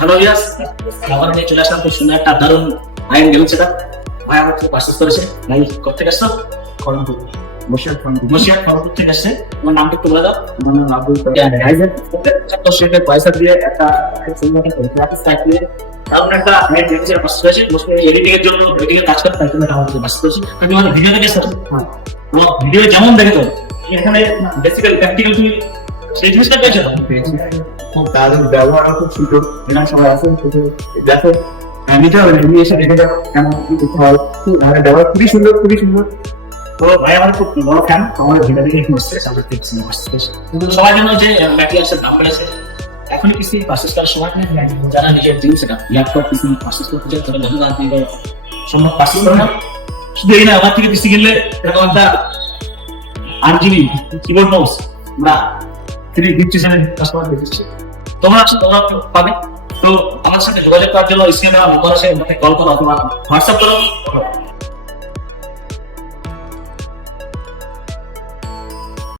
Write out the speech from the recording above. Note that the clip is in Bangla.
হ্যালো ইয়াস, আমার মেয়ে চলে আসলাম, খুব সুন্দর একটা দারুণ আইন গেল সেটা ভাই আমার থেকে পারচেস করেছে। ভাই কোথেকে আসছো? খড়গপুর, বসিরহাট খড়গপুর। বসিরহাট খড়গপুর থেকে আসছে। তোমার নামটা একটু বলে দাও। আমার নাম আব্দুল আইজেন তো সেটা পয়সা দিয়ে একটা গ্রাফিক্স কার্ড দিয়ে দারুণ একটা আইন গেছে পারচেস করেছে। বসে এডিটিং এর জন্য এডিটিং এর কাজ করতে তাই জন্য এটা আমাকে পারচেস করেছি। তুমি আমার ভিডিও দেখেছো? হ্যাঁ। তোমার ভিডিও যেমন দেখেছো এখানে বেসিক্যালি প্র্যাকটিক্যাল তুমি সেই জিনিসটা পেয়েছো। খুব দারুণ ব্যবহার, খুব সুন্দর। এখানে সবাই আসেন, দেখো নিতে হবে, তুমি এসে দেখে যাও কেমন কি করতে হয়। খুব ভালো ব্যবহার, খুবই সুন্দর, খুবই সুন্দর। তো ভাই আমার খুব বড় ফ্যান, আমার ভিডিও দেখে বসছে সামনে থেকে সিনেমা আসছে। কিন্তু সবার জন্য যে ম্যাটেরিয়ালসের দাম বেড়েছে, এখন পিসি পারচেস করার সময় নেই। যারা নিজের জিনিস সেটা ল্যাপটপ পিসি পারচেস করতে চায় তারা যত তাড়াতাড়ি সম্ভব পারচেস করে না। শুধু এই না, আমার থেকে পিসি কিনলে এরকম একটা আরজিবি কিবোর্ড মাউস আমরা 357 কাস্টমার দিচ্ছি। তোমরা পাবে। তো আমার সাথে যোগাযোগ করার জন্য স্ক্রিনে নাম্বার আছে, কল করো অথবা হোয়াটসঅ্যাপ করো।